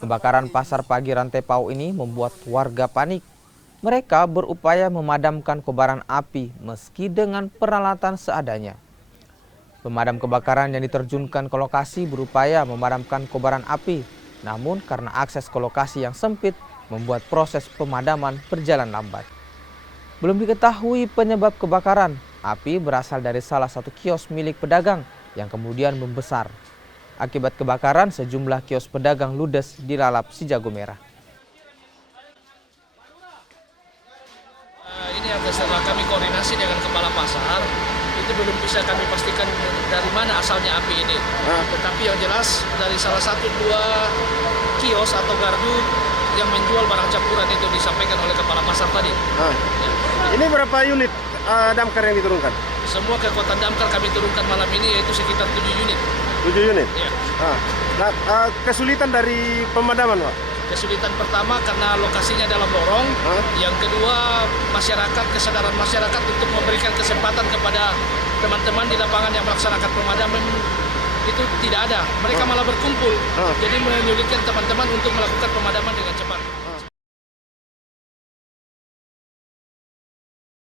Kebakaran pasar pagi Rantai Pau ini membuat warga panik. Mereka berupaya memadamkan kobaran api meski dengan peralatan seadanya. Pemadam kebakaran yang diterjunkan ke lokasi berupaya memadamkan kobaran api. Namun karena akses ke lokasi yang sempit membuat proses pemadaman berjalan lambat. Belum diketahui penyebab kebakaran. Api berasal dari salah satu kios milik pedagang yang kemudian membesar. Akibat kebakaran, sejumlah kios pedagang ludes dilalap si jago merah. Ini yang setelah kami koordinasi dengan kepala pasar, itu belum bisa kami pastikan dari mana asalnya api ini. Tetapi yang jelas dari salah satu dua kios atau gardu yang menjual barang campuran itu disampaikan oleh kepala pasar tadi. Ya. Ini berapa unit damkar yang diturunkan? Semua kekuatan damkar kami turunkan malam ini yaitu sekitar 7 unit. 7 unit? Ya. Nah, kesulitan dari pemadaman, Pak? Kesulitan pertama karena lokasinya dalam lorong. Yang kedua, kesadaran masyarakat untuk memberikan kesempatan kepada teman-teman di lapangan yang melaksanakan pemadaman itu tidak ada. Mereka malah berkumpul. Jadi menyulitkan teman-teman untuk melakukan pemadaman dengan cepat.